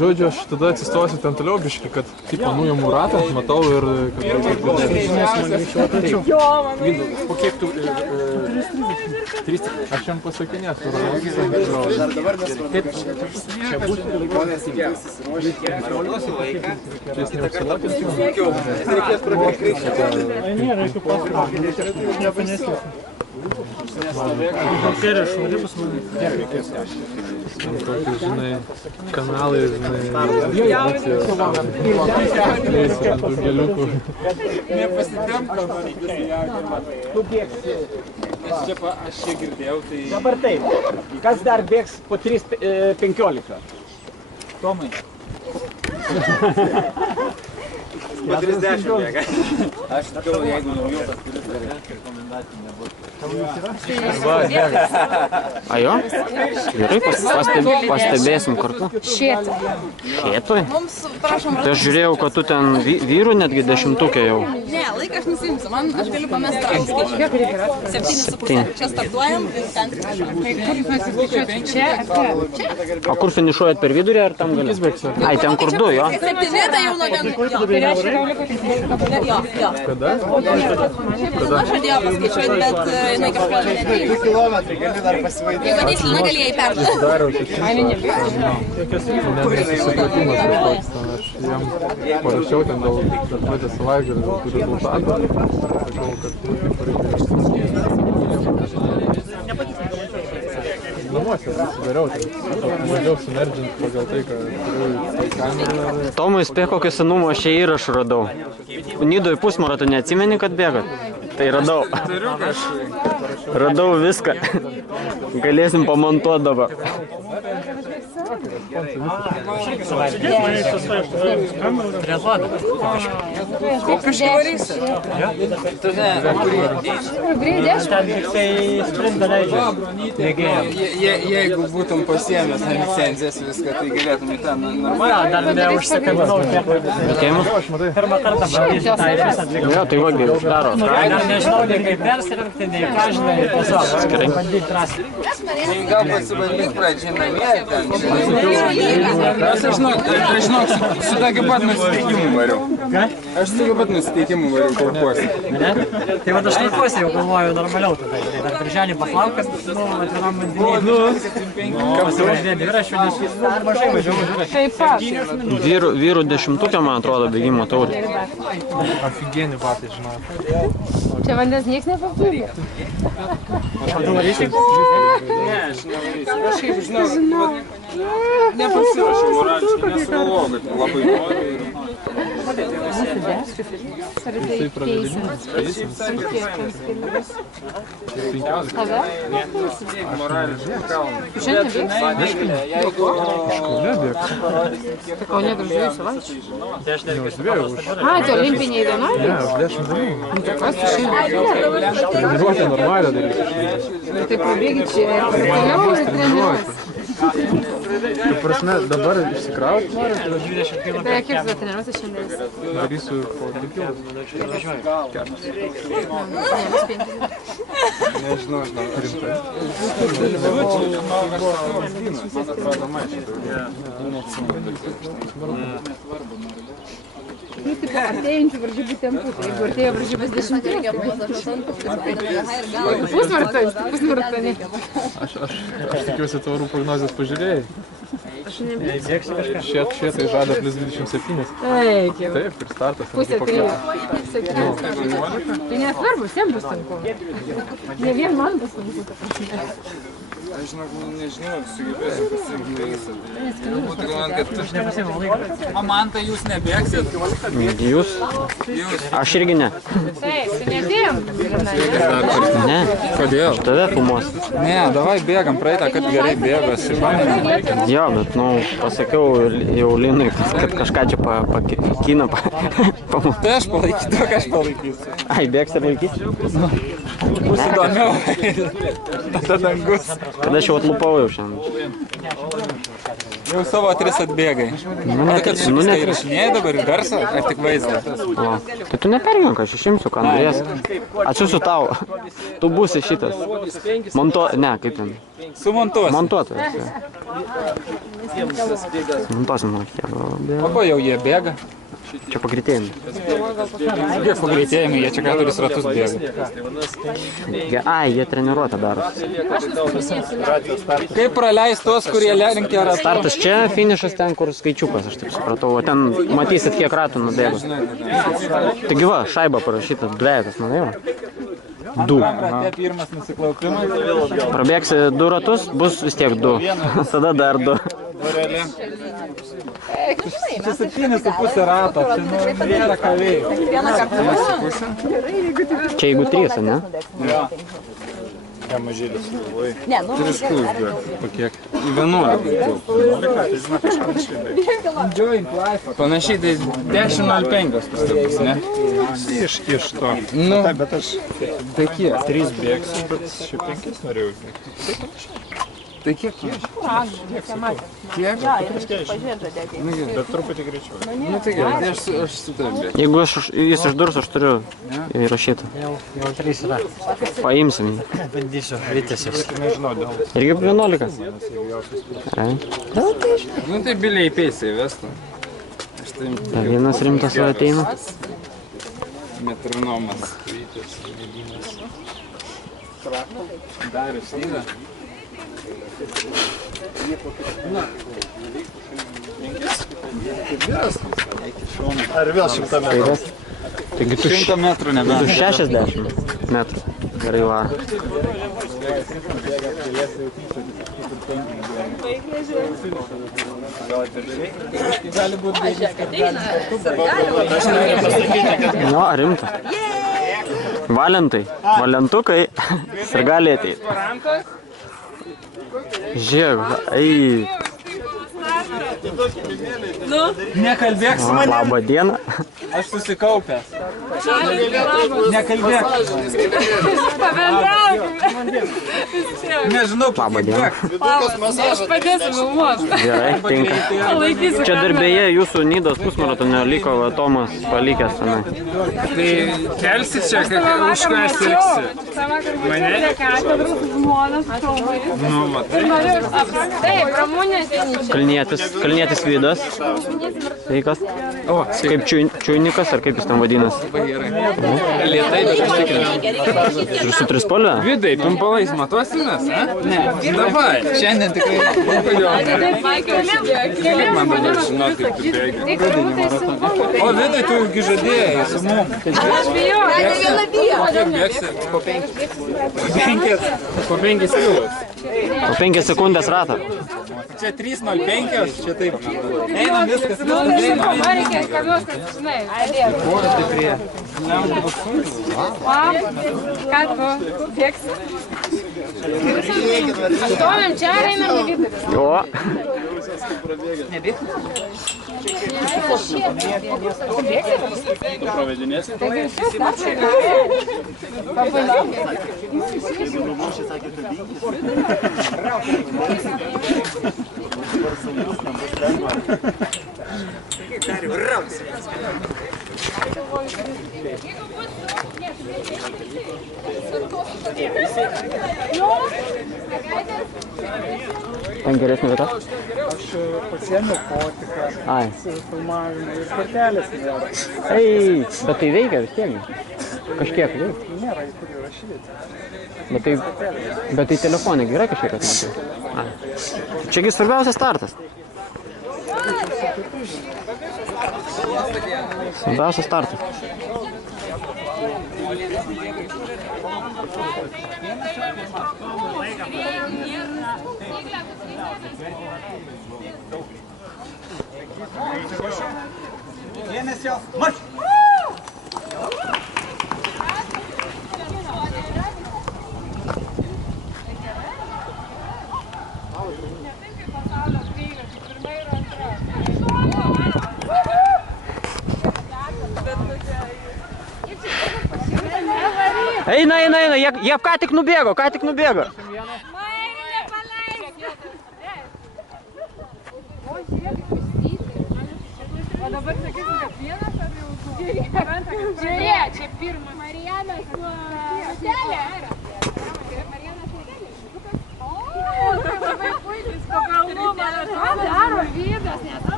žodžiu, aš tada atsistosiu ten toliau biškį, kad tipo nuimu ratą, matau ir... Po kiek tu... 3. Aš jam pasakinėsiu. Kaip čia bus? Čia neapsilapinsiu. Reikės pradėti. Ne, reikia pasakyti. Nepanėsiu. Kokia šauri pas mane? Tokie, žinai, kanalai, žinai, ant drugeliukų. Nepasitemka. Aš čia girdėjau, tai... Dabar taip, kas dar bėgs po 3:15? Tomai. Po 30 bėga. Aš tikau, jeigu naujokas kuris rekomendacijų nebūtų. A jo? Gerai, pastebėsim kartu. Šėtoj? Tai aš žiūrėjau, kad tu ten vyrų netgi 10-ukė jau. Ne, laiką aš nusimsiu, aš galiu pamest raus. 7,5. Čia startuojam ir ten skaičiuojam. Čia? O kur finišuojat per vidurį ar tam gali? Ai, ten kur 2, jo? 7, tai jau nuo ten. Jo. Kada? Aš žadėjau paskaičiuoti, bet jinai kažką neatėjo. 2 kilometrai, gali dar pasivaidinti. Jeigu neįsina, galėjai perduoti. Dariau, nesusipratimas toks. Aš jam parašiau ten dėl atvedė savaitgalį, dėl tų rezultatų. Sakau, kad namuose susidariau, mažiau sunerdžint pagal tai, kad turiu kamerą. Tomai, spėk, kokio senumo aš čia įrašų radau. Nidoj pusmaratą neatsimeni, kad bėgat? Tai radau. Radau viską. Galėsim pamontuoti dabar. Kopiškai varysi? Jeigu būtum pasiėmęs licenzijas viską, tai galėtum į ten normaliai. Dar neužsikabinau. Pirmą kartą bandysiu tą ir visą atlikti. Jo, tai va, geriau daro. Dar nežinau, nei kaip persirinkti, nei ką žinai, tiesiog bandyti rasti. Gal pasibandyk pradžiai namie ten. Aš žinok, su tokiu pat nusiteikimu variu. Aš su tokiu pat nusiteikimu variu korpuosi. Tai va, aš tarpuosi jau galvoju normaliau tada. Dar birželį paplaukas, atviram vandenį. Pasivažinė dviračių, nes dar mažai važiuoju. Taip pat. Vyrų 10-ukė, man atrodo, bėgimo taurė. Aфигенį batai, žinau. Čia vandens nieks nepapūgė. Tu varysi? Ne, aš nevarysiu. Aš kaip žinau, nepasiruošiu morališkai, nesugalvojau, kad labai noriu ir... Jisai pradėlimas, paėsimas. 15. Morališkai kalnu. Šiandien bėgs? Kaune bėgs. Tai Kaune gražiai savaičiai. Neužbėjau už... Ai, tai olimpiniai dienoj? Ne, už 10 dienų. Tai kas tu šiandien? Treniruotę normalią daryti. Tai prabėgi čia ir toliau ir treniruosi. Tai prasme, dabar išsikrauti noriu, tai 20 km. Tai kiek tu treniruosi šiandien? darysiu po 2 kilus. Nežinau, rimtai. Man atrodo, Tipo, artėjančių varžybų tempų. Jeigu artėjo varžybas 10 pusmaratonį. Aš tikiuosi tvarų prognozės pažiūrėjai. Aš nebėgsiu. Šietai žada plus 27. Taip, Taip, ir startas. pusė 3. Tai nesvarbu, visiems bus sunku. Ne vien man bus sunku, ta prasme. Aš žinok, nežinau, sugebėsiu pasiekti. Būtų galvant, kad... O man tai jūs nebėgsit? Jūs? Aš irgi ne. Taip, tu nedėjom. Ne. Kodėl? Aš tave filmuos. Ne, davai bėgam, praeitą, kad gerai bėgas. Jo, bet, pasakiau jau Linui, kad kažką čia kiną pamatau. Tai aš palaikysiu, daug aš palaikysiu. Ai, bėgs ir laikysiu? Bus įdomiau. Tada dangus. Tada aš jau atlupau jau šiandien. Jau savo 3 atbėgai. O kad šis viską įrašinėjai dabar ir garsą, ar tik vaizdą? O, tai tu neperjunk, aš išimsiu, ką norės. Atsiųsiu tau. Tu būsi šitas. Ne, kaip ten. Sumontuosi. Montuotojas. Montuosim, O ko jau jie bėga? Čia pagreitėjami. Kiek pagreitėjami, jie čia 4 ratus bėga. Ai, jie treniruotę daro. Kaip praleis tos, kurie lenkia ratą? Startas čia, finišas ten, kur skaičiukas, aš taip supratau. O ten matysit, kiek ratų nubėgo. Taigi va, šaiba parašyta, dvejetas, manai va. 2. Pirmas nusiklaupimas. Prabėgsi 2 ratus, bus vis tiek 2. Tada dar 2. Čia 7,5 rato, čia nėra ką veikti. Čia jeigu 3, ne? Ką mažėlis galvoj? Ne, nu. 3 bėga. Po kiek? 11. Panašiai, tai 10,05 pastebus, ne? Iš to. Nu, bet aš... Tai kiek? 3 bėgsiu, bet šiaip 5 norėjau. Tai kiek? Kiek? Bet truputį greičiau. Nu tai gerai, tai aš su tavim bėgsiu. Jeigu jis išdurs, aš turiu įrašyti. Jau 3 yra. Paimsim jį. Bandysiu, rytėsius. Nežinau, dėl... Irgi 11. Nu tai biliai įpeisai vestų. Vienas rimtas jau ateina. Metronomas. Darius yra. Ar vėl 100 metrų? Taigi tu 100 metrų nebent. Tu 60 metrų. Gerai varo. Gali būti Nu, rimta. Valentai. Valentukai. Ir gali ateiti. Žiūrėk, ei. Nekalbėk su manim. Labą dieną. Aš susikaupęs. Nekalbėk. Nežinau, pakalbėk. Aš padėsiu filmuoti. Gerai, tinka. Palaikysiu. Čia dar beje jūsų Nidos pusmaratonio liko va, Tomas palikęs tenai. Tai kelsi čia, už ką sirgsi? Mane? Nu, matai. Taip, Ramunė Teničia. Kalnietis Vidas. Sveikas. Kaip čiūnikas, ar kaip jis ten vadinasi? Lietai, bet užtikrinti. Ir su trispolė? Vidai, trumpalais matuosimės, ne? Davai, šiandien tikrai kodėl ne. Kaip man dabar žinot, kaip tu bėgi? O Vidai, tu gi žadėjai su mum. Aš bijau. Kiek bėgsi? Po 5 kilus. Po 5 sekundės ratą. Čia 3,05, čia taip. Einam viskas. Man reikia kamios, kad žinai. Ką tu bėgsi? Stovim čia, einam į vidurį. Jo. Ten geresnė vieta? Aš pasiėmiau potiką, Ai. filmavimą ir kortelės nėra. Ei, bet tai veikia vis tiek. Kažkiek veikia. Nėra, į kurį rašyti. Bet tai telefonai yra kažkiek atmatai. Čiagi svarbiausias startas. Svarbiausias startas. Dėmesio, marš! Eina, jie ką tik nubėgo. O dabar sakysim, kad vienas ar jau žiūrėk, čia pirmas. Marijanas nuo Telė. Marijanas nuo Telė. O, labai puikiai, pagalvo, man atrodo. Ką daro vydas, nes